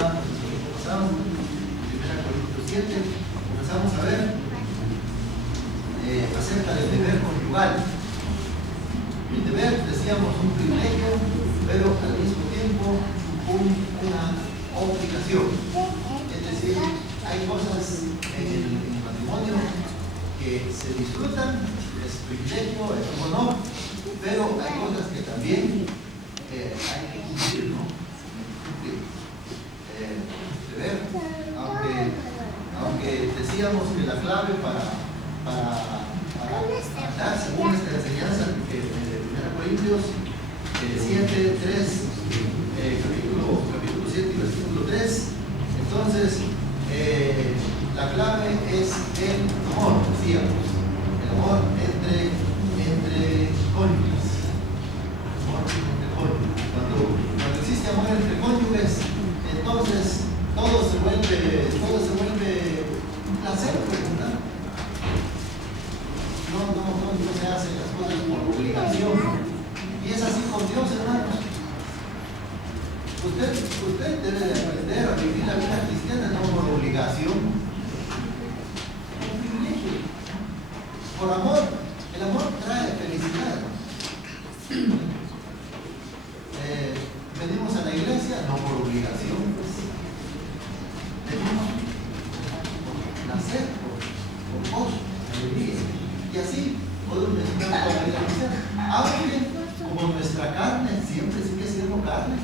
comentábamos el domingo pasado, en 1 Corintios 7, comenzamos a ver acerca del deber conyugal. El deber, decíamos, un privilegio, pero al mismo tiempo una obligación. Es decir, hay cosas en el matrimonio que se disfrutan, es privilegio, es un honor, pero hay cosas que también hay que cumplir, ¿no? Cumplir. Deber, aunque decíamos que la clave para andar según esta enseñanza de 1 Corintios 7, 3, capítulo 7 y versículo 3, entonces la clave es el amor, decíamos, el amor entre cónyuges. Cuando existe amor entre cónyuges, entonces todo se vuelve un placer, ¿verdad? No se hacen las cosas por obligación. Y es así con Dios, hermanos. Usted debe de aprender a vivir la vida cristiana no por obligación, por privilegio, por amor. El amor trae felicidad. Venimos a la iglesia no por obligación, venimos por placer, por gozo, alegría. Y así podemos mencionar toda la vida cristiana. Aunque como nuestra carne siempre sigue siendo carne,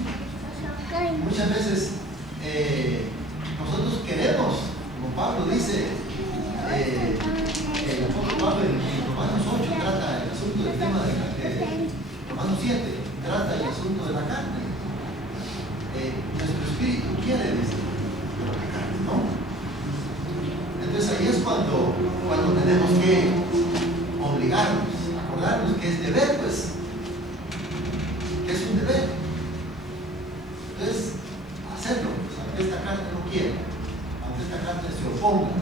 muchas veces nosotros queremos, como Pablo dice, el apóstol Pablo en Romanos 8 trata el asunto del tema de Romanos 7 trata el asunto de la carne. Nuestro espíritu quiere decir, ¿no? Entonces ahí es cuando tenemos que obligarnos, acordarnos que es deber, pues, que es un deber. Entonces, hacerlo, pues, aunque esta carne no quiera, aunque esta carne se oponga.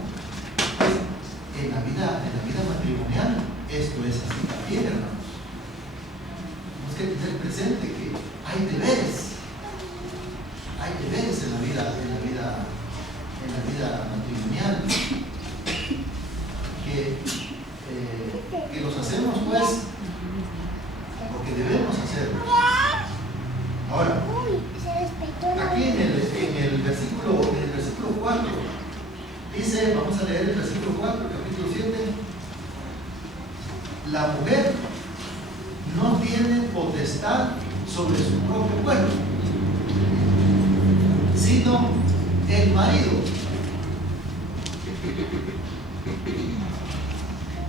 Pues, en la vida matrimonial, esto es así también, hermanos. Tenemos que tener presente que hay deberes en la vida matrimonial, que los hacemos, pues, porque debemos hacerlo. Ahora, aquí en el versículo 4, dice, vamos a leer el versículo 4, capítulo 7, la mujer no tiene potestad sobre su propio cuerpo, sino el marido.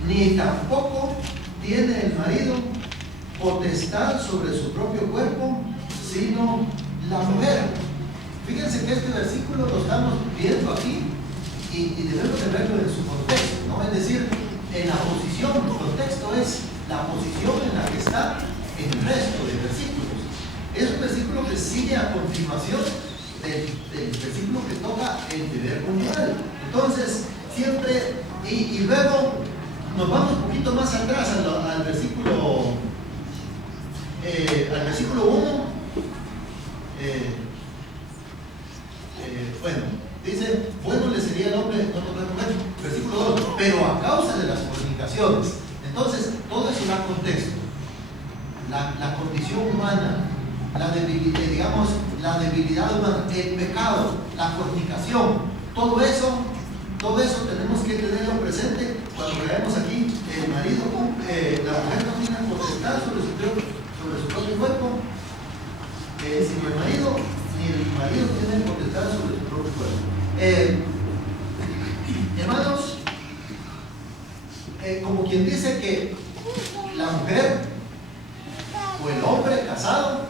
Ni tampoco tiene el marido potestad sobre su propio cuerpo, sino la mujer. Fíjense que este versículo lo estamos viendo aquí y debemos de verlo en su contexto, ¿no? Es decir, en la posición, el contexto es la posición en la que está el resto de versículos. Es un versículo que sigue a continuación del versículo que toca el deber conyugal. Entonces, siempre, y luego nos vamos un poquito más atrás al versículo 1. Bueno, dice, bueno le sería el hombre no tocar mujer, versículo 2, pero a causa de las fornicaciones. Entonces, todo eso da contexto. La condición humana, la debilidad humana, el pecado, la fornicación, todo eso tenemos que tenerlo presente cuando veamos aquí el marido, la mujer no tiene potestad sobre su propio cuerpo, sino el marido, ni el marido tiene potestad sobre su propio cuerpo. Hermanos, como quien dice que la mujer o el hombre casados,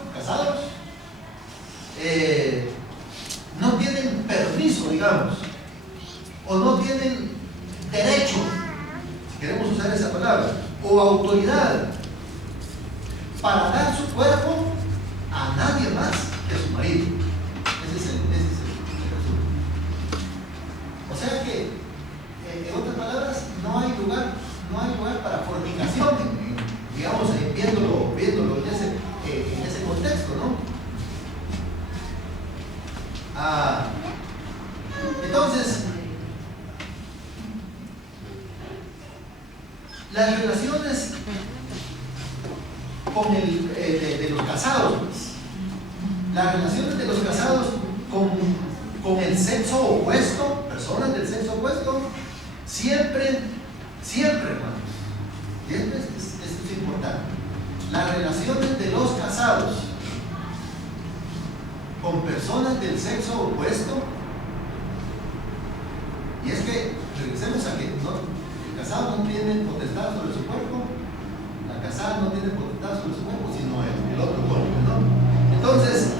no tienen permiso, digamos, o no tienen derecho, si queremos usar esa palabra, o autoridad para dar su cuerpo a nadie más que a su marido. Ese es el asunto. O sea que, en otras palabras, no hay lugar para fornicación, digamos, viéndolo en ese contexto, ¿no? Entonces, las relaciones con de los casados, pues, las relaciones de los casados con el sexo opuesto, personas del sexo opuesto, siempre, hermanos, y esto es importante, las relaciones de los casados con personas del sexo opuesto, y es que regresemos a que el casado no tiene potestad sobre su cuerpo, la casada no tiene potestad sobre su cuerpo, sino el otro cuerpo, ¿no? Entonces,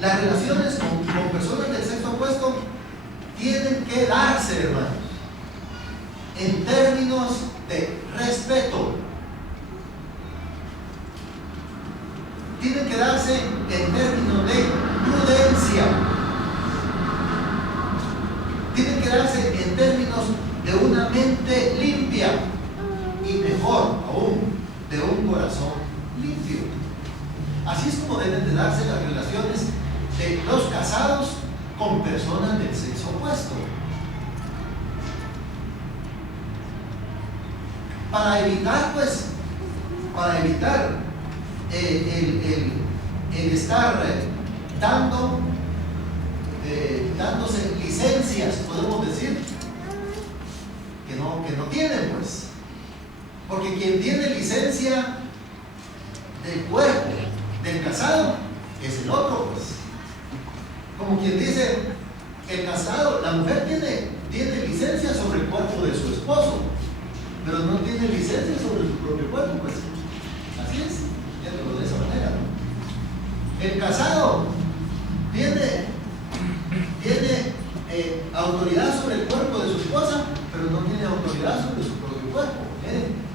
las relaciones con personas del sexo opuesto tienen que darse, hermanos, en términos de respeto. Tienen que darse en términos de prudencia. Tienen que darse en términos de una mente limpia y, mejor aún, de un corazón limpio. Así es como deben de darse las relaciones de los casados con personas del sexo opuesto. Para evitar el estar dándose licencias, podemos decir, que no tienen, pues. Porque quien tiene licencia del cuerpo del casado es el otro, pues. Como quien dice, el casado, la mujer tiene licencia sobre el cuerpo de su esposo, pero no tiene licencia sobre su propio cuerpo, pues. Así es, viéndolo de esa manera, ¿no? El casado tiene autoridad sobre el cuerpo de su esposa, pero no tiene autoridad sobre su propio cuerpo.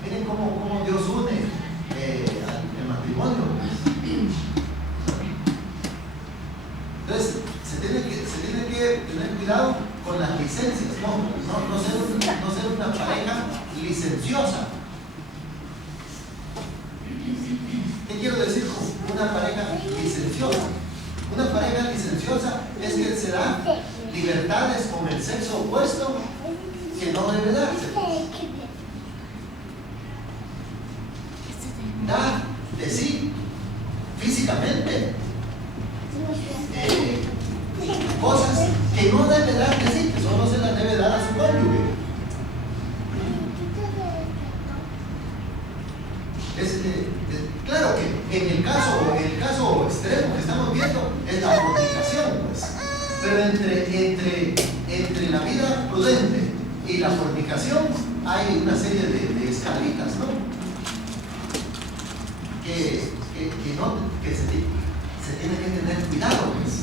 Miren cómo Dios une el matrimonio. Entonces, se tiene que tener cuidado con las licencias, no ser una pareja licenciosa. ¿Qué quiero decir con una pareja licenciosa? Una pareja licenciosa es que se da libertades con el sexo opuesto que no debe darse. Da de sí físicamente cosas que no debe dar de sí, que solo se las debe dar a su cónyuge. Claro que en el caso extremo que estamos viendo es la fornicación, pues. Pero entre la vida prudente y la fornicación hay una serie de escalitas, ¿no? Que se tiene que tener cuidado, pues.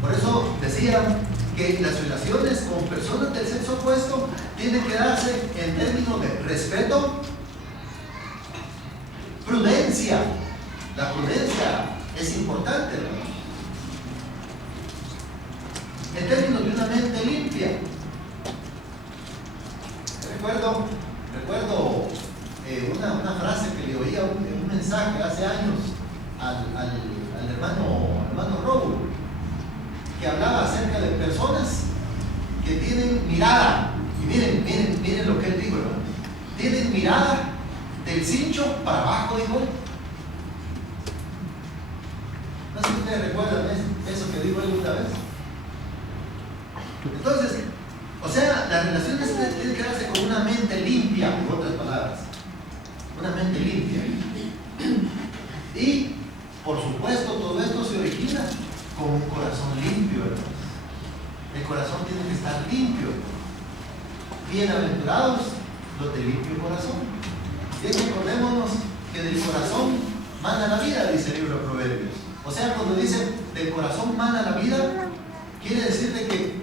Por eso decía que las relaciones con personas del sexo opuesto tienen que darse en términos de respeto, prudencia. La prudencia es importante, ¿no? En términos de una mente limpia. Recuerdo una frase que le oía en un mensaje hace años al hermano Robo, que hablaba acerca de personas que tienen mirada, y miren lo que él dijo, hermano. Tienen mirada del cincho para abajo, dijo él. No sé si ustedes recuerdan eso que dijo él una vez. Entonces, o sea, las relaciones tienen que darse con una mente limpia, en otras palabras. Una mente limpia. Y, por supuesto, todo esto se origina con un corazón limpio, hermanos. El corazón tiene que estar limpio. Bienaventurados los de limpio corazón. Y recordémonos que del corazón mana la vida, dice el libro de Proverbios. O sea, cuando dice del corazón mana la vida, quiere decir de que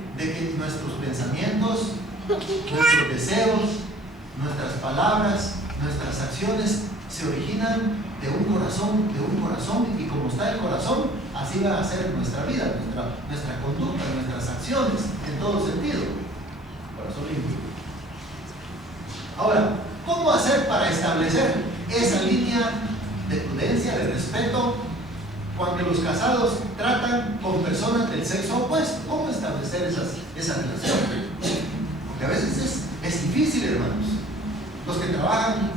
nuestros pensamientos, nuestros deseos, nuestras palabras, nuestras acciones se originan de un corazón, y como está el corazón, así va a ser nuestra vida, nuestra conducta, nuestras acciones, en todo sentido. Corazón limpio. Ahora, ¿cómo hacer para establecer esa línea de prudencia, de respeto cuando los casados tratan con personas del sexo opuesto? ¿Cómo establecer esa relación? Porque a veces es difícil, hermanos. Los que trabajan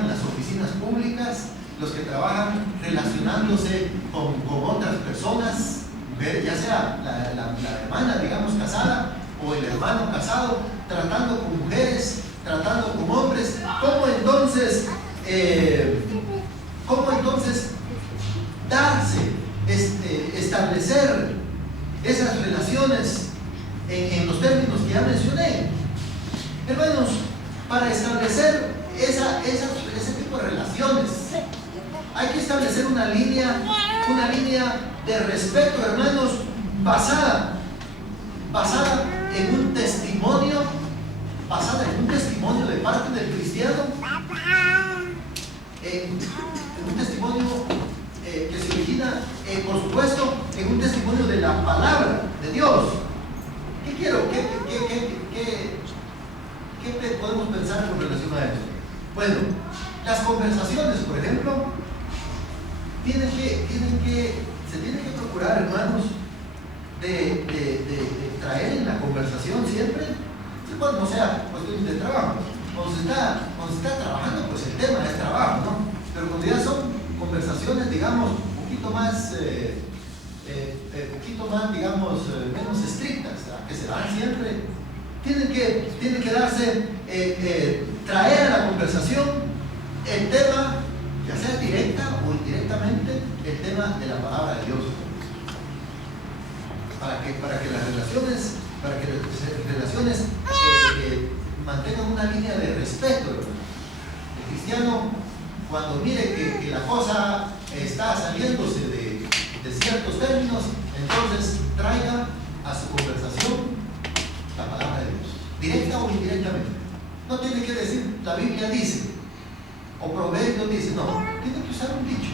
en las oficinas públicas, los que trabajan relacionándose con otras personas, ya sea la hermana, digamos, casada, o el hermano casado, tratando con mujeres, tratando con hombres, ¿cómo entonces establecer esas relaciones en los términos que ya mencioné? Hermanos, para establecer ese tipo de relaciones hay que establecer una línea de respeto, hermanos, basada en un testimonio de parte del cristiano, en un testimonio que se origina, por supuesto, en un testimonio de la palabra de Dios. ¿Qué podemos pensar con relación a eso? Bueno, las conversaciones, por ejemplo, se tienen que procurar, hermanos, de traer en la conversación siempre, bueno, no sea cuestión de trabajo. Cuando se está trabajando, pues el tema es trabajo, ¿no? Pero cuando ya son conversaciones, digamos, un poquito más, digamos, menos estrictas, ¿verdad?, que se dan siempre, tienen que darse, traer a la conversación el tema, ya sea directa o indirectamente, el tema de la palabra de Dios, para que las relaciones mantengan una línea de respeto. El cristiano, cuando mire que la cosa está saliéndose de ciertos términos, entonces traiga a su conversación la palabra de Dios, directa o indirectamente. No tiene que decir, la Biblia dice, o Proverbios dice, no, tiene que usar un dicho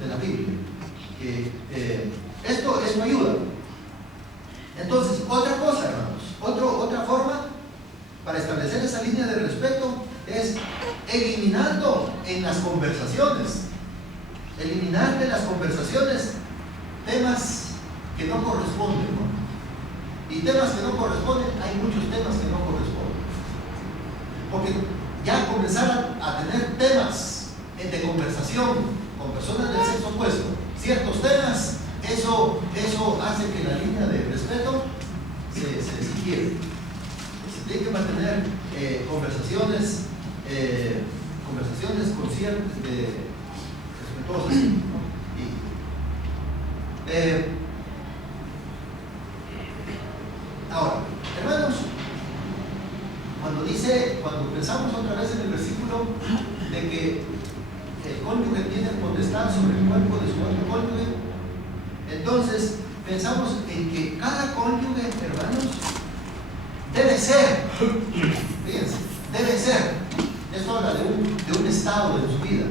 de la Biblia. Esto ayuda. Entonces, otra cosa, hermanos, otra forma para establecer esa línea de respeto es eliminando en las conversaciones, eliminar de las conversaciones temas que no corresponden, ¿no? Y temas que no corresponden, hay muchos temas que no corresponden. Porque ya comenzar a tener temas de conversación con personas del sexo opuesto, ciertos temas, eso hace que la línea de respeto se quiebre. Se tiene que mantener conversaciones conscientes, respetuosas, ¿no? Ahora, hermanos, cuando pensamos otra vez en el versículo de que el cónyuge tiene potestad sobre el cuerpo de su otro cónyuge, entonces pensamos en que cada cónyuge, hermanos, debe ser, fíjense, debe ser, esto habla de un estado de su vida,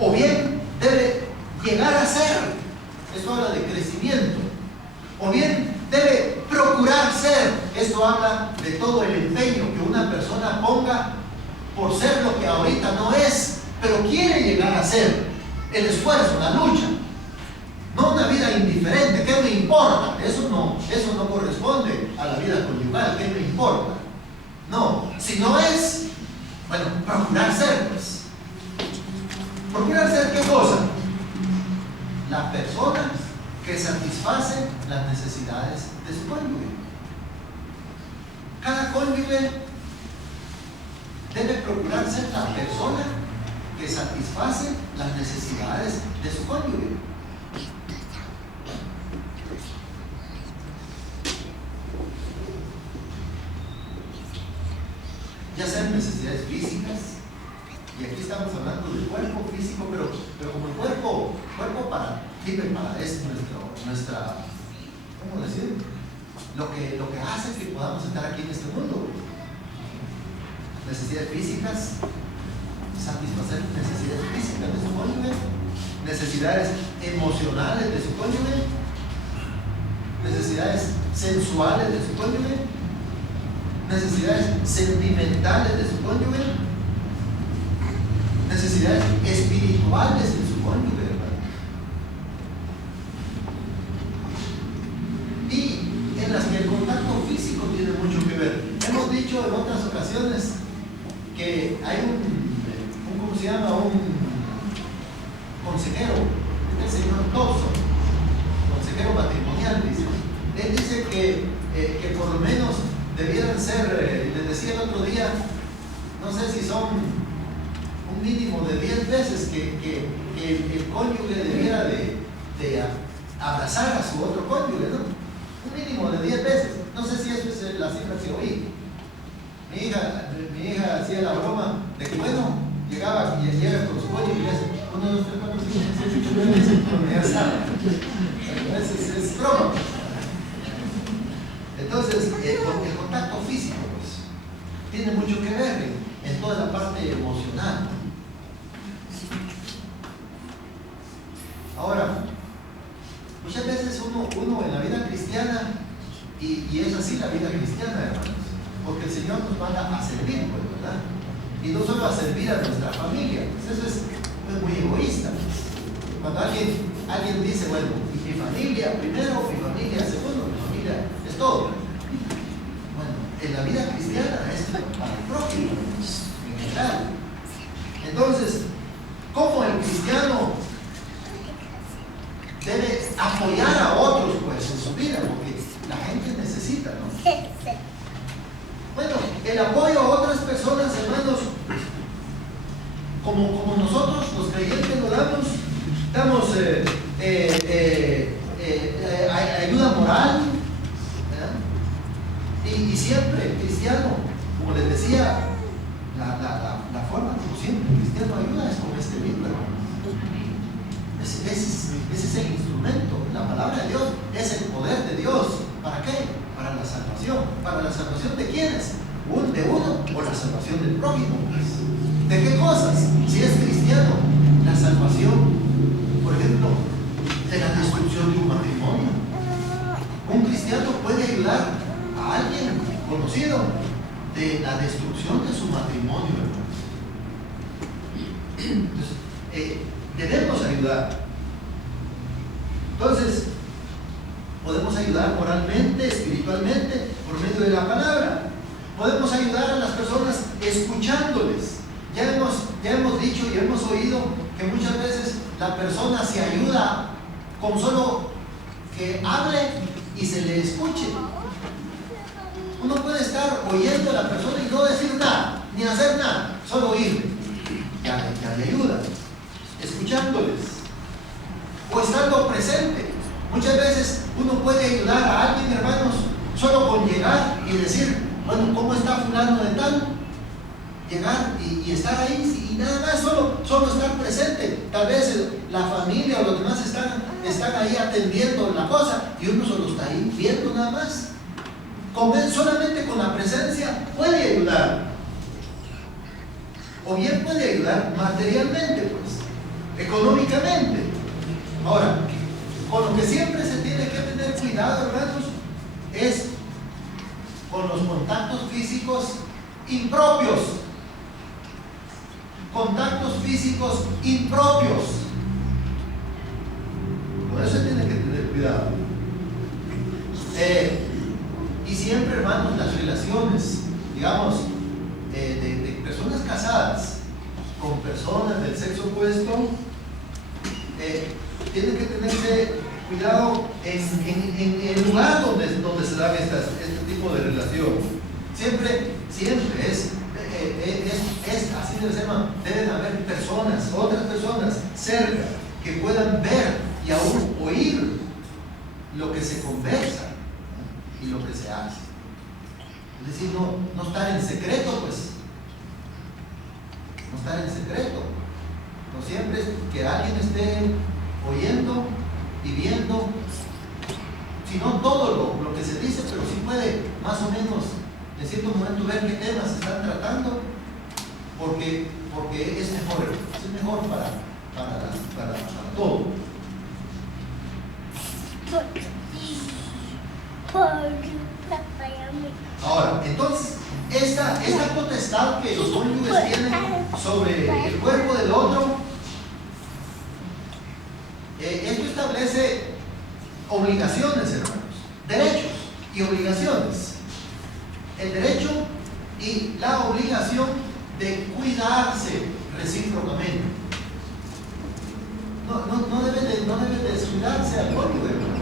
o bien debe llegar a ser, esto habla de crecimiento, o bien debe procurar ser, esto habla de todo el empeño que una persona ponga por ser lo que ahorita no es, pero quiere llegar a ser, el esfuerzo, la lucha. No una vida indiferente, ¿qué me importa? Eso no corresponde a la vida conyugal, ¿qué me importa? No, si no es, bueno, procurar ser, pues. ¿Procurar ser qué cosa? La persona que satisface las necesidades de su cónyuge. Cada cónyuge debe procurar ser la persona que satisface las necesidades de su cónyuge. Ya sean necesidades físicas, y aquí estamos hablando del cuerpo físico, pero como el cuerpo es nuestra, ¿cómo decir? Lo que hace que podamos estar aquí en este mundo. Necesidades físicas, satisfacer necesidades físicas de su cónyuge, necesidades emocionales de su cónyuge, necesidades sensuales de su cónyuge, necesidades sentimentales de su cónyuge, necesidades espirituales de su cónyuge, hermanos. consejero, el señor Thompson, consejero matrimonial, dice. Él dice que por lo menos debieran ser, les decía el otro día, no sé si son un mínimo de 10 veces que el cónyuge debiera de abrazar a su otro cónyuge, ¿no? Un mínimo de 10 veces. No sé si eso es la cifra que oí. Mi hija hacía la broma de que, bueno, llega con su cónyuge y le dice 1, 2, 3, 4, 5, 6, 7, 8, 9, 10, ya sabe. Es broma. Entonces, el contacto físico, pues, tiene mucho que ver en toda la parte emocional. Ahora, muchas veces uno en la vida cristiana, y es así la vida cristiana, hermanos, porque el Señor nos manda a servir, pues, ¿verdad? Y no solo a servir a nuestra familia, pues eso es muy egoísta. Pues. Cuando alguien dice, bueno, mi familia primero, mi familia segundo, mi familia es todo. Bueno, en la vida cristiana es para el prójimo, en general. Entonces, ¿cómo el cristiano debe apoyar a otros, pues, en su vida? Porque la gente necesita, ¿no? Bueno, el apoyo a otras personas, hermanos, como nosotros los creyentes lo damos ayuda moral, ¿verdad? Y siempre el cristiano, como les decía, la forma como siempre el cristiano ayuda es con este libro, hermanos. Ese es el instrumento. La palabra de Dios es el poder de Dios. ¿Para qué? Para la salvación. ¿Para la salvación de quiénes? De uno o la salvación del prójimo. ¿De qué cosas? Si es cristiano, la salvación, por ejemplo, de la destrucción de un matrimonio. Un cristiano puede ayudar a alguien conocido de la destrucción de su matrimonio. Entonces, debemos ayudar. Entonces, podemos ayudar moralmente, espiritualmente, por medio de la palabra. Podemos ayudar a las personas escuchándoles. Ya hemos dicho y hemos oído que muchas veces la persona se ayuda con solo que hable y se le escuche. Uno puede estar oyendo a la persona y no decir nada, ni hacer nada, solo oírle. Ya le ayuda. Escuchándoles o estando presente. Muchas veces uno puede ayudar a alguien, hermanos, solo con llegar y decir, bueno, ¿cómo está fulano de tal? Llegar y estar ahí y nada más, solo estar presente. Tal vez la familia o los demás están ahí atendiendo la cosa y uno solo está ahí viendo nada más. Solamente con la presencia puede ayudar. O bien puede ayudar materialmente, pues, económicamente. Ahora, con lo que siempre se tiene que tener cuidado, hermanos, es con los contactos físicos impropios. Contactos físicos impropios. Por eso se tiene que tener cuidado. Y siempre, hermanos, las relaciones, digamos, de personas casadas con personas del sexo opuesto, tienen que tenerse cuidado en el lugar donde se da este tipo de relación. Siempre es así debe ser, deben haber otras personas cerca que puedan ver y aún oír lo que se conversa y lo que se hace. Es decir, no estar en secreto, pues. No estar en secreto. No siempre es que alguien esté oyendo y viendo, sino todo lo que se dice, pero sí puede más o menos en cierto momento ver qué temas se están tratando, porque es mejor para todo. Ahora, entonces, esta potestad que los cónyuges tienen sobre el cuerpo del otro, esto establece obligaciones, hermanos, derechos y obligaciones. El derecho y la obligación de cuidarse recíprocamente. No, descuidarse al cónyuge, hermanos.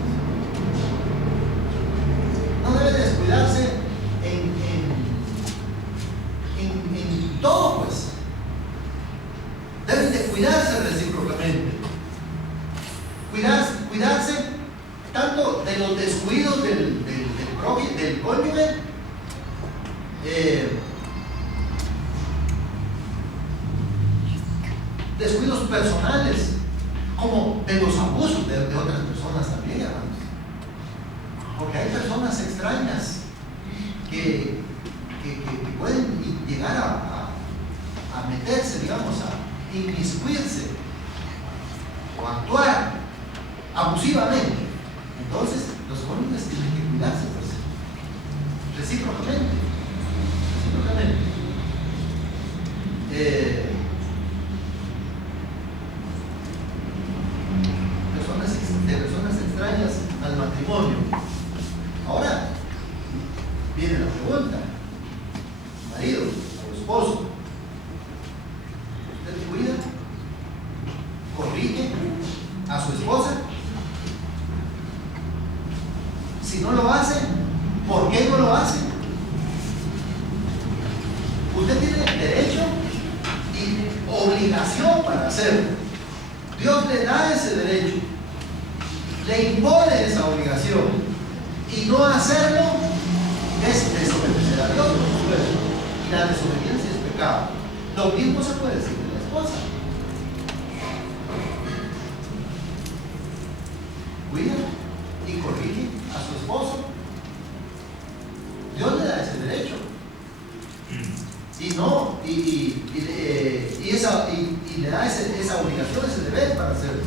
No debe descuidarse en todo, pues. Deben de cuidarse recíprocamente. Cuidarse tanto de los descuidos del cónyuge, descuidos personales, como de los abusos de otras personas también, hermanos. Porque hay personas extrañas que pueden llegar a meterse, digamos, a inmiscuirse o actuar abusivamente. Entonces, los cónyuges tienen que cuidarse, pues, recíprocamente. Personas extrañas al matrimonio. Ahora viene la pregunta: marido o esposo, ¿usted cuida, corrige a su esposa? Si no lo hace, ¿por qué no lo hace? Usted tiene derecho y obligación para hacerlo. Dios le da ese derecho, le impone esa obligación, y no hacerlo es desobedecer a Dios, por supuesto. Y la desobediencia es pecado. Lo mismo se puede decir de la esposa. Cuida y corrige a su esposo. Dios le da ese derecho. Y le da esa obligación, ese deber para hacerlo.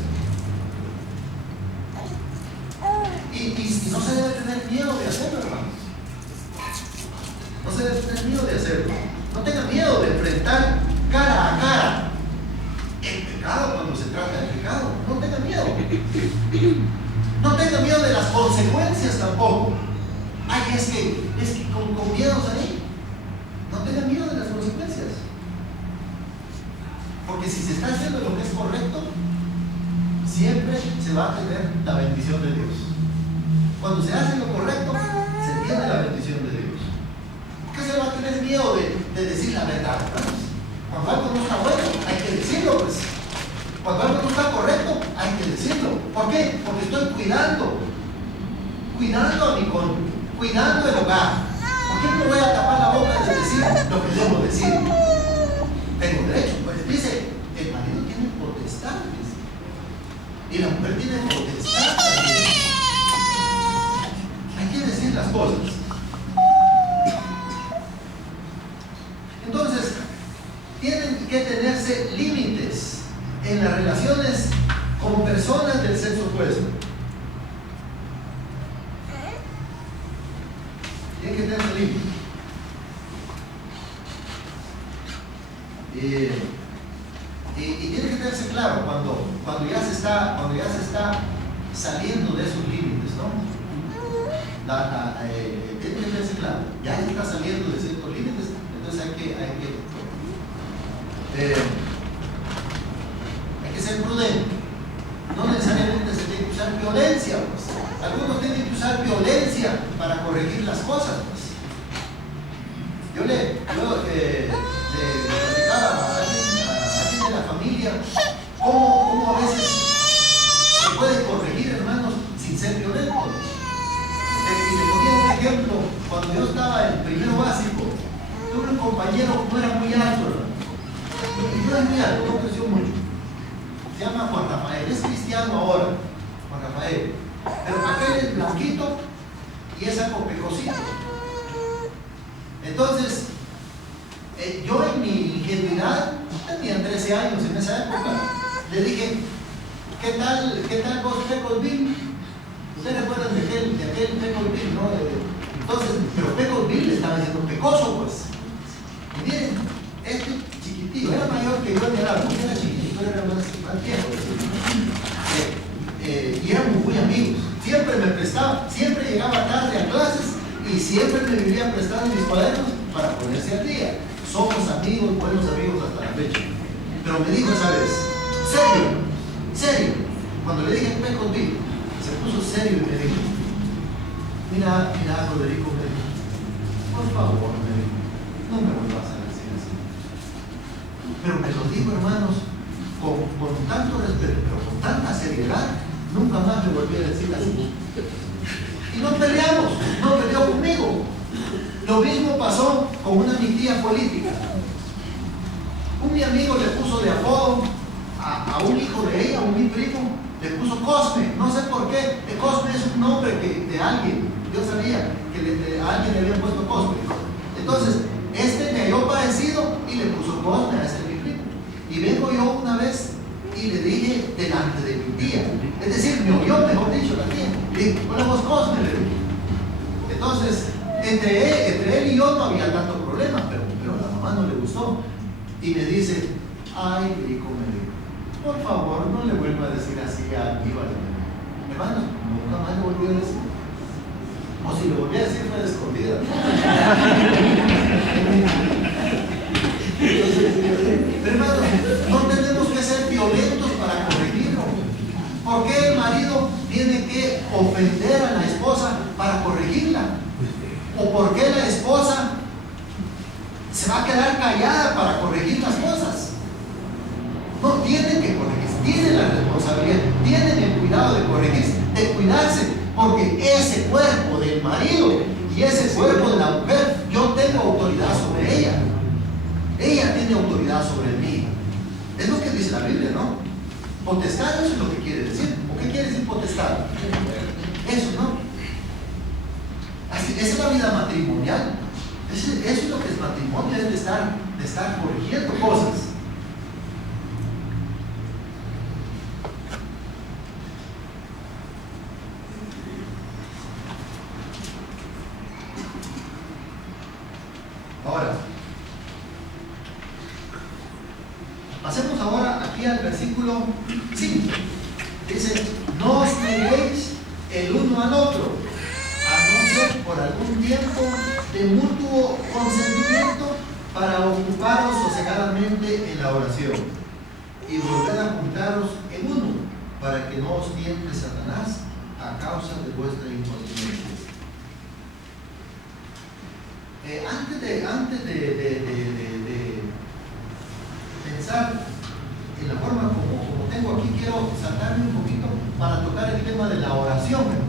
Y no se debe tener miedo de hacerlo, hermanos. No se debe tener miedo de hacerlo. No tenga miedo de enfrentar cara a cara el pecado cuando se trata del pecado. No tenga miedo. No tenga miedo de las consecuencias tampoco. Ay, es que con miedos ahí. No tenga miedo de las consecuencias. Porque si se está haciendo lo que es correcto, siempre se va a tener la bendición de Dios. Cuando se hace lo correcto, se tiene la bendición de Dios. ¿Por qué se va a tener miedo de decir la verdad? Cuando algo no está bueno, hay que decirlo, pues. Cuando algo no está correcto, hay que decirlo. ¿Por qué? Porque estoy cuidando a mi cónyuge, cuidando el hogar. ¿Por qué me voy a tapar la boca de decir lo que debo decir? Tengo derecho. Pues dice, el marido tiene potestad, y la mujer tiene potestad también. Hay que decir las cosas. Entonces, tienen que tenerse límites en las relaciones con personas del sexo opuesto. Tienen que tenerse límites. Y tiene que tenerse claro cuando ya se está saliendo de esos límites, ¿no? Tiene que tenerse claro, ya se está saliendo de ciertos límites, entonces hay que ser prudente. No necesariamente se tiene que usar violencia, pues. Algunos tienen que usar violencia para corregir las cosas, pues. Yo le platicaba a alguien de la familia cómo a veces se puede corregir, hermanos, sin ser violentos. Y le ponía un ejemplo. Cuando yo estaba en primero básico, tuve un compañero que no era muy alto, hermano. No era muy alto, no creció mucho. Se llama Juan Rafael, es cristiano ahora, Juan Rafael. Pero aquel es blanquito y es algo pecosito. Entonces, yo en mi ingenuidad, tenía 13 años en esa época, le dije, ¿qué tal vos, Pecosville? ¿Ustedes recuerdan de aquel Pecosville, no? Entonces, pero Pecosville le estaba diciendo pecoso, pues. Y miren, este chiquitito, era mayor que yo en edad, no era chiquitito, era más viejo. Y éramos muy amigos. Siempre me prestaba, siempre llegaba tarde a clases y siempre me vivía prestando mis cuadernos para ponerse al día. Somos amigos, buenos amigos hasta la fecha. Pero me dijo esa vez, serio, cuando le dije Pecosville, serio y me dijo, mira, Roderico, me dijo, por favor, me dijo, no me vuelvas a decir así. Pero me lo dijo, hermanos, con tanto respeto, pero con tanta seriedad, nunca más me volví a decir así. Y no peleamos, no peleó conmigo. Lo mismo pasó con una mi tía política. Mi amigo le puso de apodo a un hijo de ella, mi primo, le puso Cosme, no sé por qué. Cosme es un nombre de alguien. Yo sabía que a alguien le habían puesto Cosme. Entonces, me halló parecido y le puso Cosme a mi primo. Y vengo yo una vez y le dije delante de mi tía, es decir, me oyó, mejor dicho, la tía. Le dije, hola vos Cosme, le dije. Entonces, entre él y yo no había tanto problema, pero a la mamá no le gustó. Y me dice, ay, Rico, me dijo, por favor, no le vuelva a decir así a Aníbal. Hermano, nunca más le volví a decir. O si le volví a decir, fue de escondida. Pero hermano, no tenemos que ser violentos para corregirlo. ¿Por qué el marido tiene que ofender a la esposa para corregirla? ¿O por qué la esposa se va a quedar callada para corregir las cosas? No, tienen que corregirse, tienen la responsabilidad, tienen el cuidado de corregirse, de cuidarse, porque ese cuerpo del marido y ese cuerpo de la mujer, yo tengo autoridad sobre ella. Ella tiene autoridad sobre mí. Es lo que dice la Biblia, ¿no? Potestad, eso es lo que quiere decir. ¿O qué quiere decir potestad? Eso, ¿no? Así, esa es la vida matrimonial. Eso es lo que es matrimonio, es de estar corrigiendo cosas. Ahora, pasemos ahora aquí al versículo 5. Dice, no os neguéis el uno al otro, a no ser por algún tiempo de mutuo consentimiento para ocuparos sosegadamente en la oración y volver a juntaros en uno, para que no os tiente Satanás a causa de vuestra incontinencia. Antes de pensar en la forma como tengo aquí, quiero saltarme un poquito para tocar el tema de la oración, hermanos.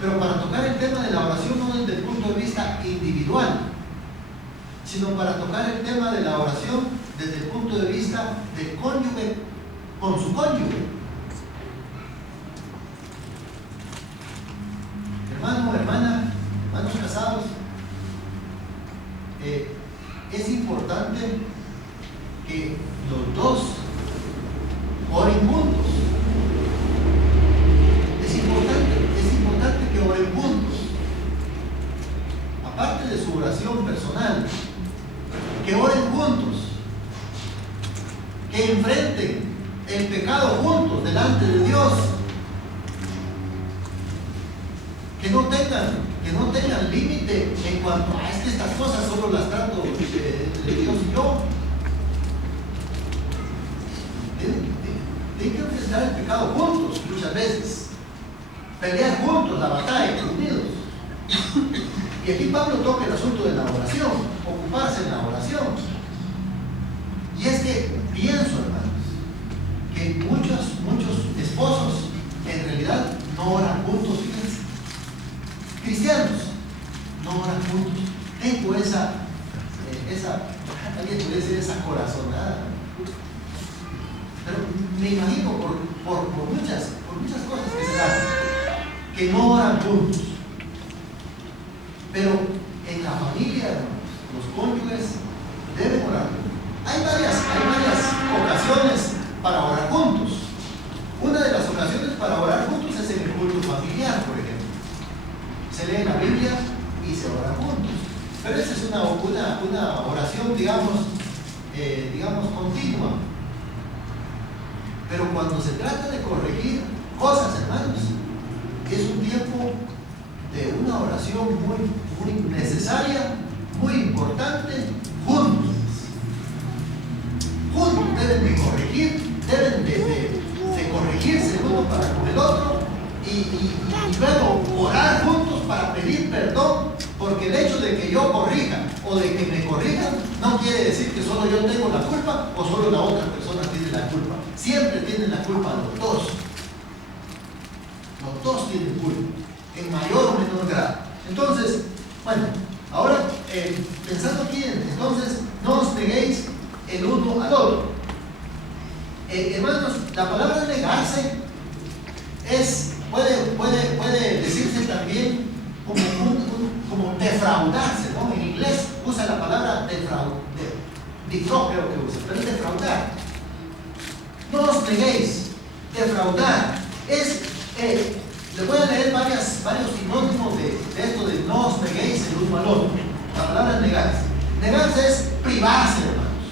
Pero para tocar el tema de la oración no desde el punto de vista individual, sino para tocar el tema de la oración desde el punto de vista del cónyuge con su cónyuge. Hermano, hermana, hermanos casados, es importante que los dos oren juntos. Es importante que oren juntos. Aparte de su oración personal, que oren juntos, que enfrenten el pecado juntos delante de Dios, que no tengan límite en cuanto a que estas cosas solo las trato de Dios y yo. Tienen que enfrentar el pecado juntos muchas veces, pelear juntos la batalla, unidos. Y aquí Pablo toca el asunto de la oración, ocuparse en la oración. Y es que pienso, hermanos, que muchos esposos en realidad no oran juntos, fíjense. Cristianos no oran juntos. Tengo alguien puede decir esa corazonada. Pero me imagino por muchas cosas que se dan, que no oran juntos. Pero en la familia, hermanos, los cónyuges deben orar juntos. Hay varias ocasiones para orar juntos. Una de las ocasiones para orar juntos es en el culto familiar, por ejemplo. Se lee la Biblia y se ora juntos. Pero esa es una oración, digamos, continua. Pero cuando se trata de corregir cosas, hermanos, es un tiempo de una oración muy necesaria, muy importante, juntos. Juntos deben de corregir, deben de corregirse el uno para con el otro y luego orar juntos para pedir perdón, porque el hecho de que yo corrija o de que me corrijan no quiere decir que solo yo tengo la culpa o solo la otra persona tiene la culpa. Siempre tienen la culpa los dos. Los dos tienen culpa, en mayor o menor grado. Entonces, bueno, ahora pensando aquí, entonces no os neguéis el uno al otro. Hermanos, la palabra negarse puede decirse también como defraudarse, ¿no? En inglés usa la palabra defraud, creo que usa, pero es defraudar. No os neguéis, defraudar. Les voy a leer varios sinónimos de esto de no os neguéis el uno al otro. La palabra es negarse. Negarse es privarse, hermanos.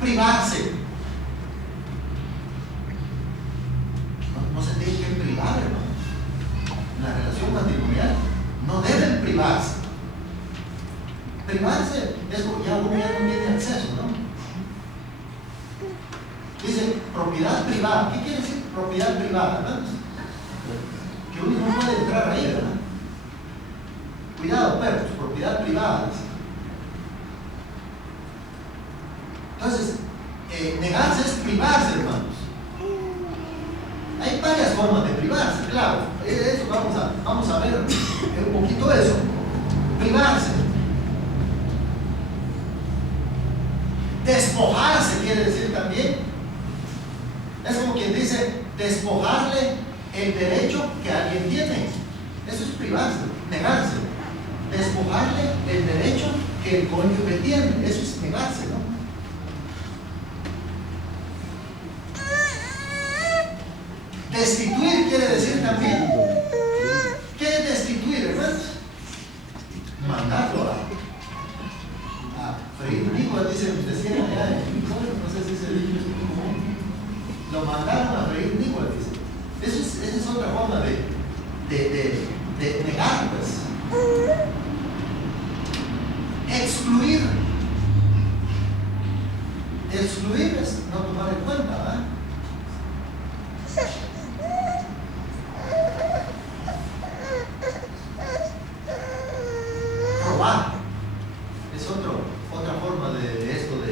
Privarse. No se tienen que privar, hermanos. En la relación matrimonial no deben privarse. Privarse es como ya uno ya no tiene acceso, ¿no? Dice propiedad privada. ¿Qué quiere decir propiedad privada, hermanos? Que uno no puede entrar ahí, ¿verdad? Cuidado, perros, propiedad privada. Entonces, negarse es privarse, hermanos. Hay varias formas de privarse, claro. Eso vamos a ver un poquito eso. Privarse. Despojarse quiere decir también. Es como quien dice despojarle el derecho que alguien tiene. Eso es privarse, negarse. Despojarle el derecho que el cónyuge tiene. Eso es negarse, ¿no? Destituir quiere decir también. ¿Qué es destituir, hermanos? Mandarlo a freír Nicolás, decían allá en no sé si se dice común. Lo mandaron a freír Nicolás, dice. Esa es otra forma de negar, pues. Excluir. Excluir es no tomar en cuenta, ¿verdad? Robar es otra forma de esto de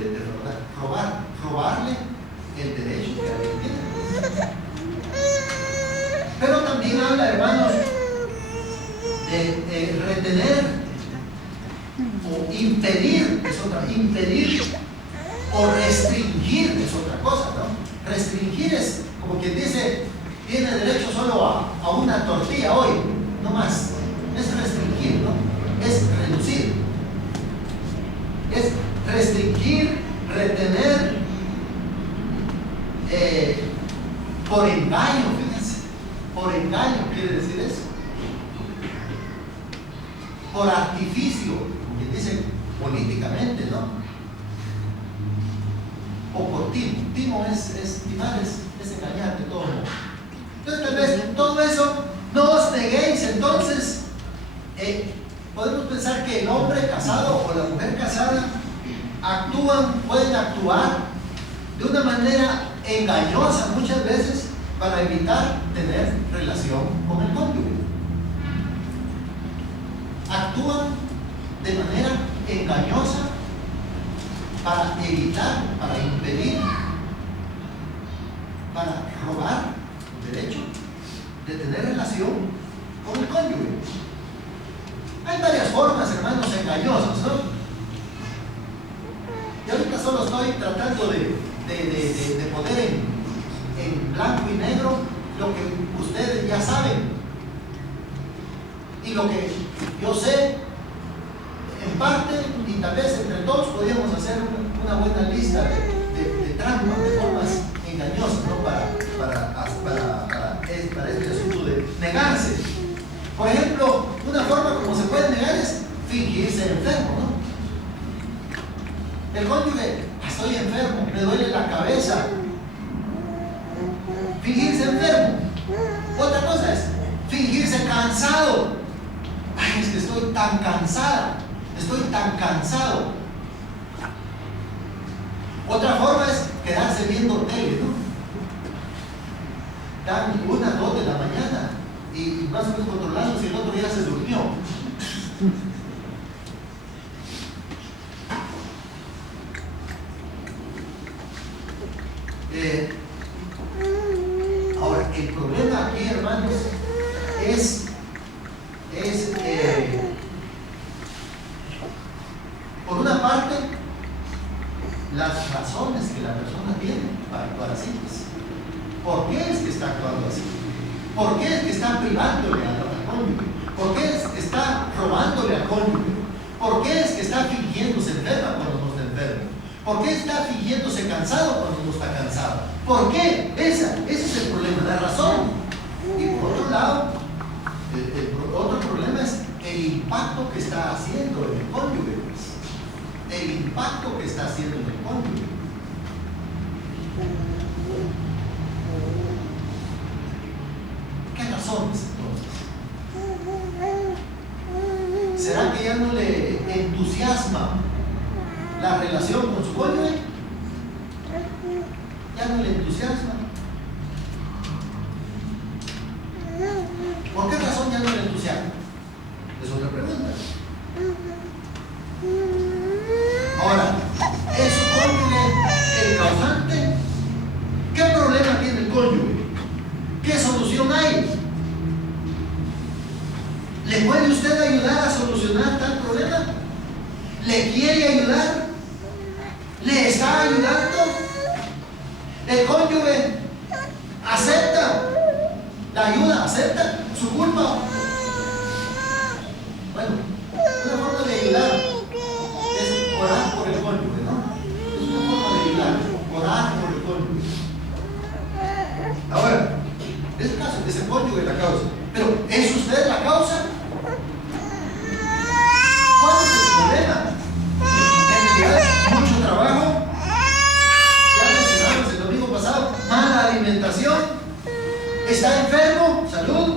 robar. Robarle el derecho que alguien tiene. Pero también habla, hermanos, de retener o impedir, es otra, impedir o restringir es otra cosa, ¿no? Restringir es como quien dice, tiene derecho solo a una tortilla hoy, no más. Es restringir, ¿no? Es reducir. Es restringir, retener, por engaño, fíjense. Por engaño quiere decir eso. Por artificio, como quien dice políticamente, ¿no? O por timo. Timo es timar, es engañar de todo modo. Entonces, tal vez todo eso no os neguéis. Entonces, podemos pensar que el hombre casado o la mujer casada pueden actuar de una manera engañosa muchas veces para evitar tener relación con el cónyuge. Actúan de manera engañosa para evitar, para impedir, para robar el derecho de tener relación con el cónyuge. Hay varias formas, hermanos, engañosas, ¿no? Y ahorita solo estoy tratando de poner en blanco y negro lo que ustedes ya saben y lo que yo sé en parte, y tal vez entre todos podríamos hacer una buena lista de trampas, de formas engañosas, ¿no? para este asunto de negarse. Por ejemplo, una forma como se puede negar es fingirse enfermo, ¿no? El cónyuge, estoy enfermo, me duele la cabeza. Fingirse enfermo. Otra cosa es fingirse cansado. Ay, es que estoy tan cansada, estoy tan cansado. Otra forma es quedarse viendo tele, ¿no? dan 1, 2 de la mañana y más o menos controlando si el otro día se durmió. Ahora, el problema aquí, hermanos, es por una parte, las razones que la persona tiene para actuar así. ¿Por qué es que está actuando así? ¿Por qué es que está privándole al cónyuge? ¿Por qué es que está robándole al cónyuge? ¿Por qué es que está fingiéndose enferma cuando no está enfermo? ¿Por qué está fingiéndose cansado cuando no está cansado? ¿Por qué? Ese es el problema, la razón. Y por otro lado, otro problema es el impacto que está haciendo en el cónyuge. El impacto que está haciendo en el cónyuge. ¿Qué razones entonces? ¿Será que ya no le entusiasma la relación con su cónyuge? ¿Ya no le entusiasma? ¿Por qué razón ya no le entusiasma? Es otra pregunta. Ahora, ¿es su cónyuge el causante? ¿Qué problema tiene el cónyuge? ¿Qué solución hay? ¿Le puede usted ayudar a solucionar tal problema? ¿Le quiere ayudar? ¿Le está ayudando? ¿El cónyuge acepta la ayuda? ¿Acepta su culpa? Bueno, una forma de ayudar es orar por el cónyuge, ¿no? Es una forma de ayudar, orar por el cónyuge. Ahora, en este caso es el cónyuge la causa, pero ¿es usted la causa? ¿Cuál es el problema? En realidad, mucho trabajo. Ya mencionamos el domingo pasado, mala alimentación. ¿Está enfermo? ¿Salud?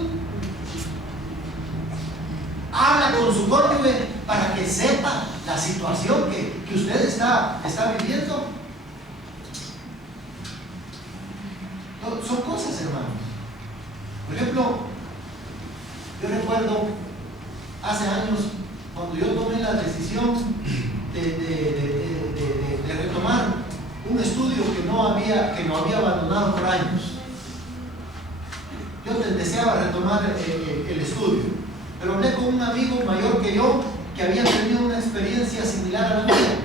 Habla con su cónyuge para que sepa la situación que usted está viviendo. Son cosas, hermanos. Por ejemplo, yo recuerdo hace años cuando yo tomé la decisión de retomar un estudio que no había abandonado por años. Yo deseaba retomar el estudio, pero hablé con un amigo mayor que yo que había tenido una experiencia similar a la mía,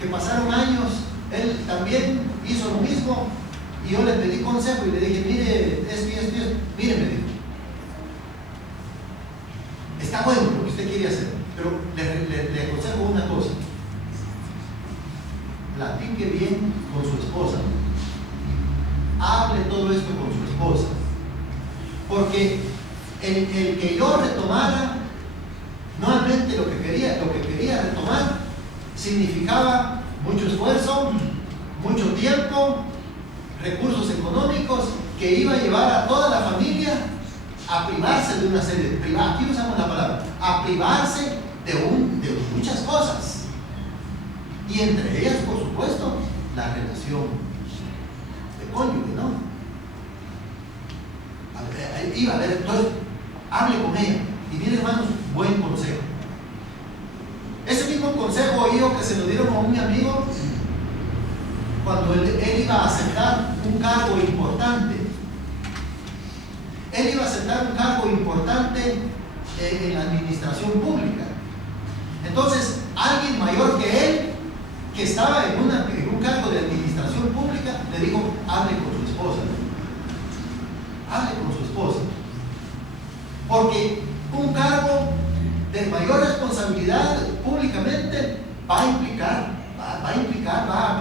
que pasaron años, él también hizo lo mismo y yo le pedí consejo y le dije, mire, mire, me dijo, está bueno lo que usted quiere hacer, pero le aconsejo una cosa: platique bien con su esposa, hable todo esto con su esposa, porque el que yo retomara, nuevamente lo que quería retomar significaba mucho esfuerzo, mucho tiempo, recursos económicos, que iba a llevar a toda la familia a privarse de una serie de aquí usamos la palabra, a privarse de muchas cosas, y entre ellas, por supuesto, la relación de cónyuge, ¿no? Iba a ver, entonces, hable con ella, y mire, hermanos, buen consejo. Ese mismo consejo oído que se lo dieron a un amigo cuando él iba a aceptar un cargo importante. Él iba a aceptar un cargo importante en la administración pública. Entonces, alguien mayor que él, que estaba en un cargo de administración pública, le dijo, hable con su esposa. Hable con su esposa. Porque un cargo de mayor responsabilidad públicamente va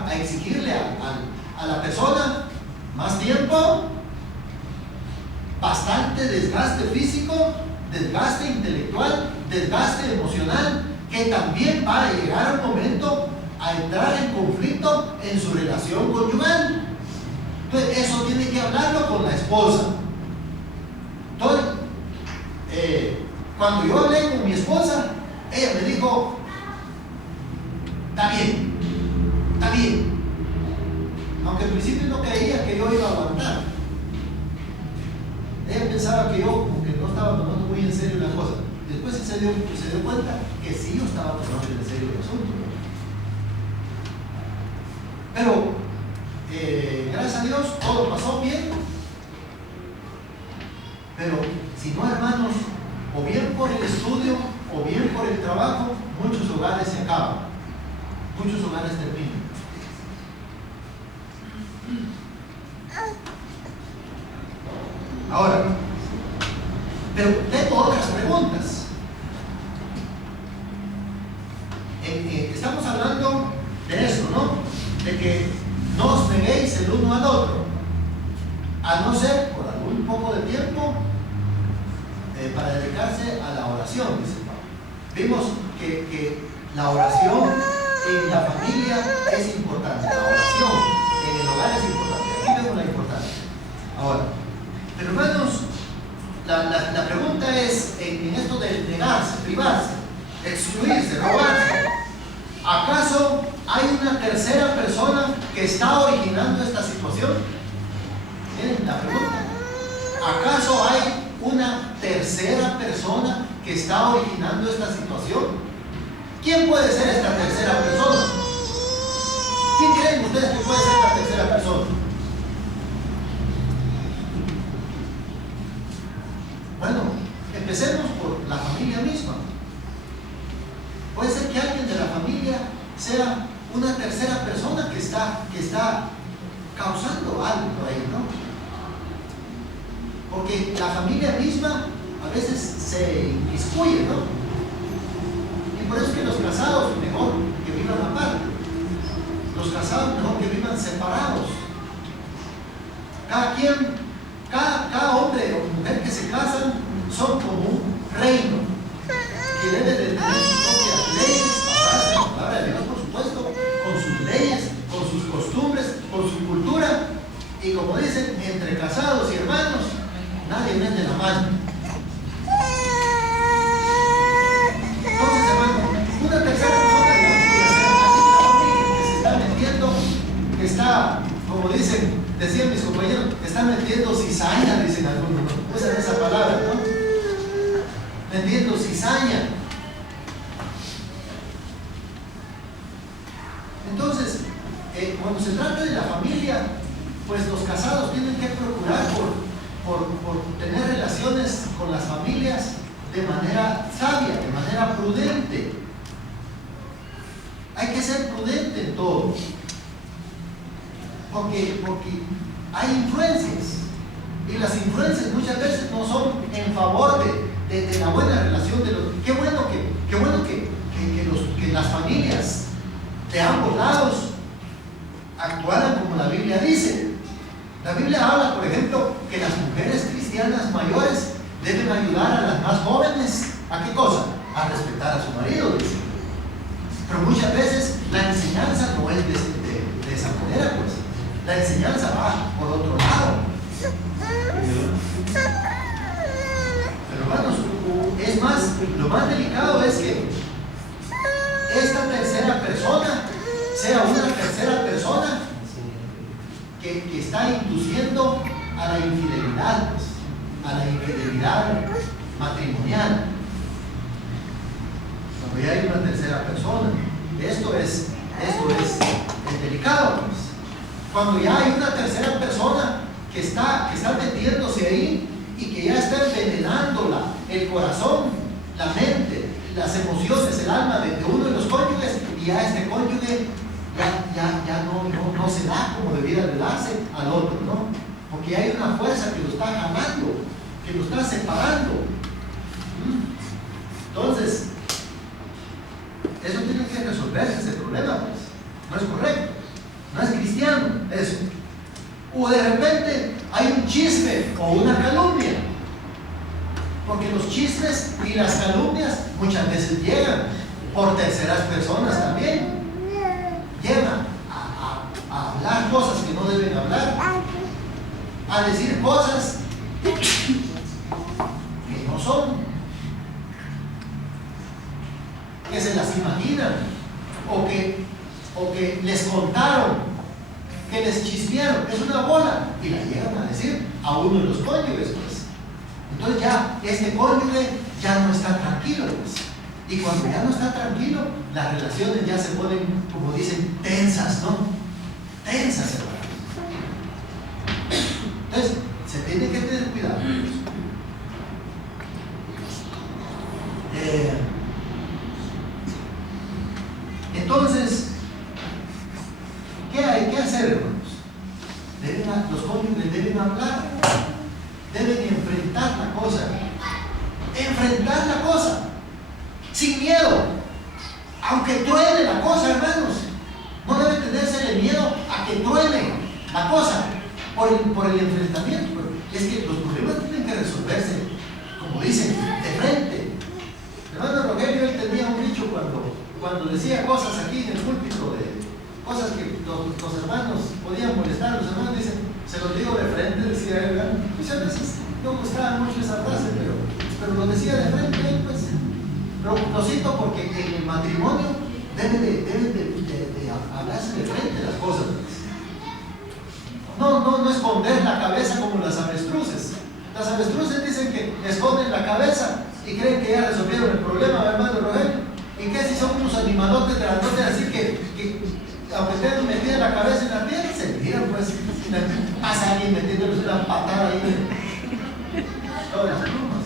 a exigirle a la persona más tiempo, bastante desgaste físico, desgaste intelectual, desgaste emocional, que también va a llegar un momento a entrar en conflicto en su relación conyugal. Entonces, eso tiene que hablarlo con la esposa. Entonces, cuando yo hablé con mi esposa, ella me dijo, está bien, aunque al principio no creía que yo iba a aguantar. pensaba que yo como que no estaba tomando muy en serio la cosa. Después se dio cuenta que sí yo estaba tomando en serio el asunto. Pero, gracias a Dios, todo pasó bien. Pero, si no, hermanos, o bien por el estudio, o bien por el trabajo, muchos hogares se acaban. Muchos hogares terminan. Ahora, pero tengo otras preguntas. Estamos hablando de eso, ¿no? De que no os neguéis el uno al otro, a no ser por algún poco de tiempo para dedicarse a la oración, dice Pablo. Vimos que la oración en la familia es importante, la oración en el hogar es importante. Aquí vemos la importancia. Ahora, pero hermanos, la pregunta es, en esto de negarse, privarse, excluirse, robarse, ¿acaso hay una tercera persona que está originando esta situación? Miren la pregunta. ¿Acaso hay una tercera persona que está originando esta situación? ¿Quién puede ser esta tercera persona? ¿Quién creen ustedes que puede ser la tercera persona? Bueno, empecemos por la familia misma. Puede ser que alguien de la familia sea una tercera persona que está causando algo por ahí, ¿no? Porque la familia misma a veces se inmiscuye, ¿no? Y por eso es que los casados mejor que vivan aparte. Los casados mejor que vivan separados. Cada hombre o mujer que se casan son como un reino que debe de tener sus propias leyes, basadas en la palabra de Dios, por supuesto, con sus leyes, con sus costumbres, con su cultura. Y como dicen, entre casados y hermanos, nadie mete la mano. Entonces, hermano, una tercera persona, que se está metiendo, que está, como decían mis compañeros, que está metiendo cizaña, dicen algunos, ¿no? Usan esa palabra, ¿no? Metiendo cizaña. Entonces, cuando se trata de la familia, pues los casados tienen que procurar por tener relaciones con las familias de manera sabia, de manera prudente. Hay que ser prudente en todo, porque hay influencias, y las influencias muchas veces no son en favor de la buena relación de los. Qué bueno que las familias de ambos lados actuaran como la Biblia dice. La Biblia habla, por ejemplo, que las mujeres cristianas mayores deben ayudar a las más jóvenes. ¿A qué cosa? A respetar a su marido, dice. Pero muchas veces la enseñanza no es de esa manera, pues. La enseñanza va por otro lado. Pero hermanos, es más, lo más delicado es que esta tercera persona sea una tercera persona que está induciendo a la infidelidad, pues, a la infidelidad matrimonial. Cuando ya hay una tercera persona, esto es delicado, pues. Cuando ya hay una tercera persona que está metiéndose ahí y que ya está envenenando el corazón, la mente, las emociones, el alma de uno de los cónyuges, y ya este cónyuge ya no se da como debiera de darse al otro, ¿no? Porque hay una fuerza que lo está jalando, que lo está separando. Entonces, eso tiene que resolverse, ese problema, pues. No es correcto, no es cristiano eso. O de repente hay un chisme o una calumnia, porque los chismes y las calumnias muchas veces llegan por terceras personas también. Llegan a hablar cosas que no deben hablar, a decir cosas que no son, que se las imaginan, o que les contaron, que les chismearon. Es una bola y la llegan a decir a uno de los cónyuges, pues. Entonces ya este cónyuge ya no está tranquilo, pues. Y cuando ya no está tranquilo, las relaciones ya se ponen, como dicen, tensas, ¿no? Tensas, hermanos. Entonces, se tiene que tener cuidado. Entonces, ¿qué hay que hacer, hermanos? Los cónyuges deben hablar, deben enfrentar la cosa. Enfrentar la cosa, sin miedo. Aunque truene la cosa, hermanos, no debe tenerse el miedo a que truene la cosa por el enfrentamiento. Es que los problemas tienen que resolverse, como dicen, de frente. Hermano Rogelio, él tenía un dicho cuando decía cosas aquí en el púlpito, de cosas que los hermanos podían molestar. Los hermanos dicen, se los digo de frente, decía él, ¿verdad? Muchas veces no gustaba mucho esa frase, pero lo decía de frente, pues. Pero lo cito porque en el matrimonio deben de hablarse de frente las cosas. No esconder la cabeza como las avestruces. Las avestruces dicen que esconden la cabeza y creen que ya resolvieron el problema, hermano Rogelio. ¿Y qué si son unos animalotes grandotes así que aunque estén metidos la cabeza en la tierra, se tiran, pues? Pasa alguien metiéndoles una patada ahí en todas las plumas.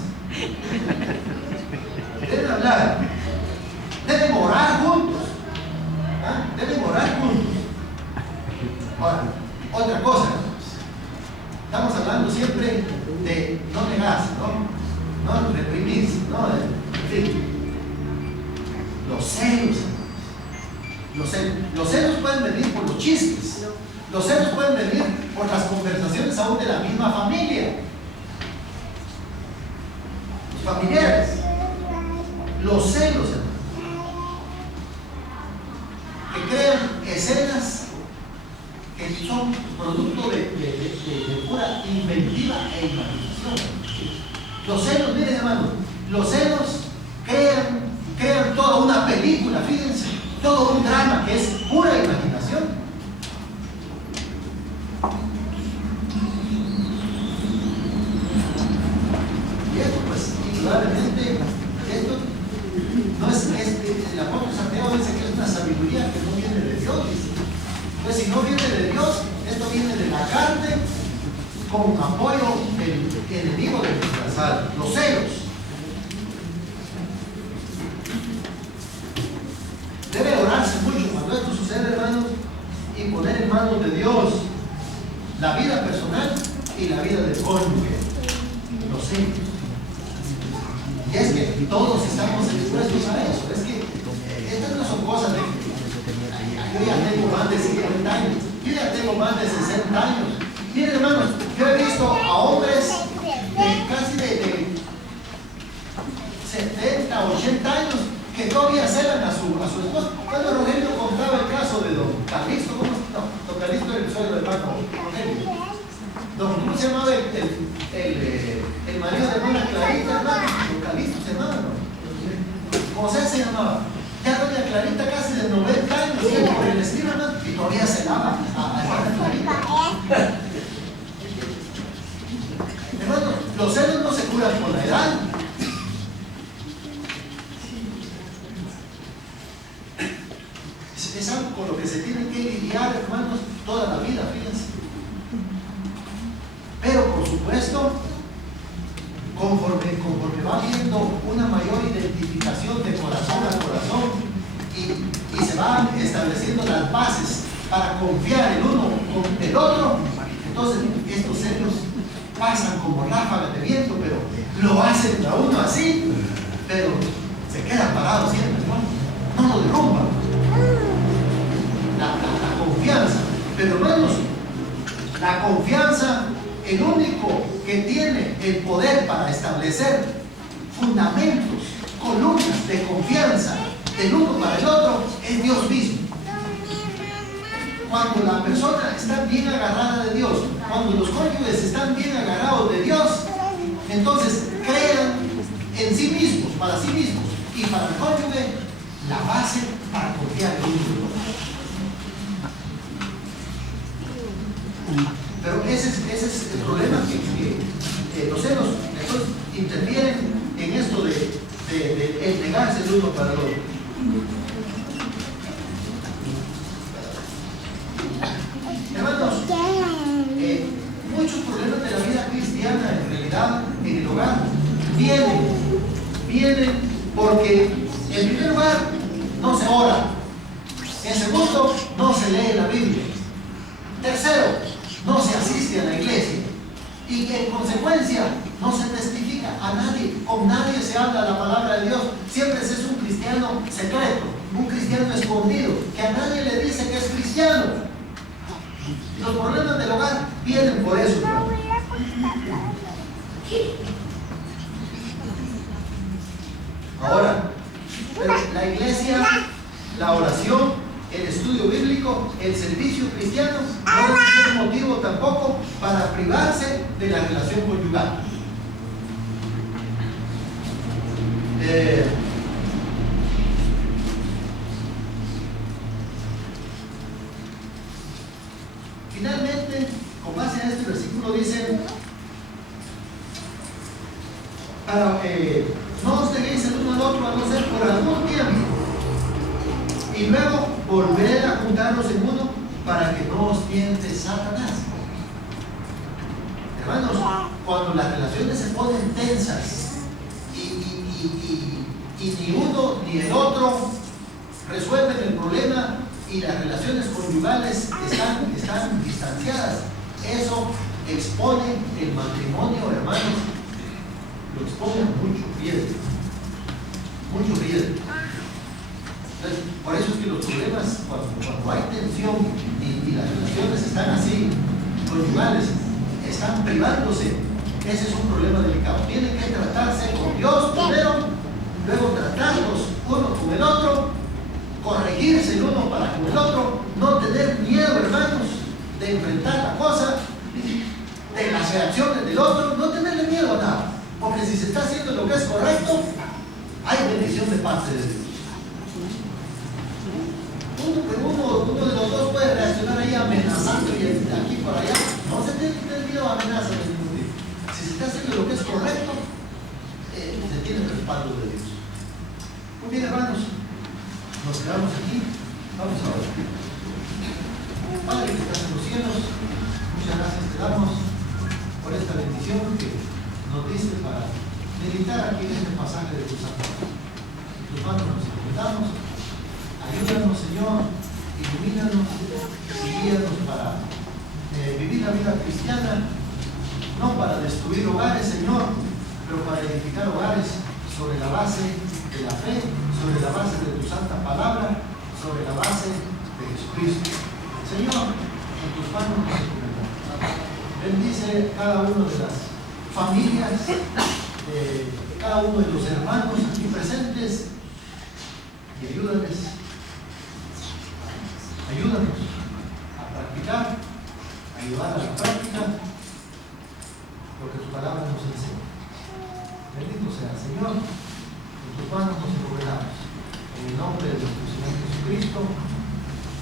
Deben hablar, deben orar juntos. ¿Ah? Deben orar juntos. Ahora, otra cosa, estamos hablando siempre de no negarse, no reprimirse, en fin. Los celos, los celos pueden venir por los chistes, los celos pueden venir por las conversaciones aún de la misma familia, los familiares, los celos, que crean escenas que son producto de pura inventiva e imaginación. Los celos, miren hermano, los celos crean toda una película, fíjense, todo un drama que es pura imaginación. Y esto, pues, indudablemente, esto no es el apóstol Santiago dice que es una sabiduría que no viene de Dios. Pues si no viene de Dios, esto viene de la carne con apoyo del enemigo de nuestras almas, los celos. Debe orarse mucho cuando esto sucede, hermanos, y poner en manos de Dios la vida personal y la vida del cónyuge. Los celos. Y es que todos estamos expuestos a eso. Es que estas no son cosas de yo ya tengo más de 50 años, yo ya tengo más de 60 años. Miren, hermanos, yo he visto a hombres de casi de 70, 80 años que todavía celan a su esposa. Cuando Rogelio contaba el caso de don Calixto, don Calixto era el suegro del hermano Rogelio. ¿Cómo se llamaba el marido de hermana Clarita, hermano? Don Calixto se llamaba, ¿no? José se llamaba. Ya doña Clarita casi de 90 años, por el estilo, ¿no? Y todavía se lava a hermana Clarita. Hermano, los celos no se curan con la edad. Es algo con lo que se tiene que lidiar, hermanos, toda la vida, fíjense. Pero, por supuesto, conforme va habiendo una mayor identificación de corazón a corazón y se van estableciendo las bases para confiar el uno con el otro, entonces estos celos pasan como ráfagas de viento, pero lo hacen a uno así, pero se queda parado siempre, no lo derrumban. La confianza, pero hermanos, la confianza, el único que tiene el poder para establecer fundamentos, columnas de confianza del uno para el otro, es Dios mismo. Cuando la persona está bien agarrada de Dios, cuando los cónyuges están bien agarrados de Dios, entonces crean en sí mismos, para sí mismos y para el cónyuge, la base para confiar en el uno. Pero ese es el problema que los celos, entonces, interfieren en esto de negarse el uno para el otro. Hermanos, muchos problemas de la vida cristiana en realidad en el hogar vienen porque en primer lugar no se ora, en segundo no se lee la Biblia, tercero no se asiste a la iglesia y en consecuencia no se testifica a nadie, con nadie se habla la palabra de Dios. Siempre se es un cristiano secreto, un cristiano escondido, que a nadie le dice que es cristiano. Los problemas del hogar vienen por eso, hermano. Ahora, pero la iglesia, la oración, el estudio bíblico, el servicio cristiano no debe ser motivo tampoco para privarse de la relación conyugal. Finalmente, con base a este versículo dice, no os neguéis el uno al otro a no ser por algún tiempo, y luego volver a juntarlos en uno para que no os tiente Satanás. Hermanos, cuando las relaciones se ponen tensas y ni uno ni el otro resuelven el problema y las relaciones conyugales están distanciadas, eso expone el matrimonio, hermanos, lo expone a mucho riesgo. Entonces, por eso es que los problemas, cuando hay tensión y las relaciones están así, conyugales, están privándose, ese es un problema delicado. Tienen que tratarse con Dios primero, luego tratarlos uno con el otro, corregirse el uno para con el otro, no tener miedo, hermanos, de enfrentar la cosa, de las reacciones del otro, no tenerle miedo a nada, porque si se está haciendo lo que es correcto, hay bendición de parte de Dios. Uno de los dos puede reaccionar ahí amenazando y aquí por allá, no se tiene que tener miedo a amenazas de ningún tipo. Si se está haciendo lo que es correcto, se tiene el respaldo de Dios. Muy bien, hermanos, nos quedamos aquí, vamos a orar. Padre que estás en los cielos, muchas gracias te damos por esta bendición que nos diste para meditar aquí en este pasaje de tu Santo. En tus manos nos encomendamos. Ayúdanos, Señor, ilumínanos y guíanos para vivir la vida cristiana, no para destruir hogares, Señor, pero para edificar hogares sobre la base de la fe, sobre la base de tu santa palabra, sobre la base de Jesucristo. Señor, en tus manos nos encomendamos. Bendice cada una de las familias, cada uno de los hermanos aquí presentes y ayúdanos a practicar, a ayudar a la práctica lo que tu palabra nos enseña. Bendito sea el Señor, en tus manos nos encomendamos. En el nombre de nuestro Señor Jesucristo,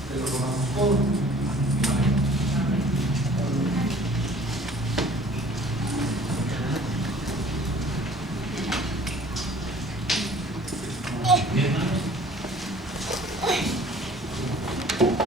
te lo rogamos todo. Amén. Bien, hermanos.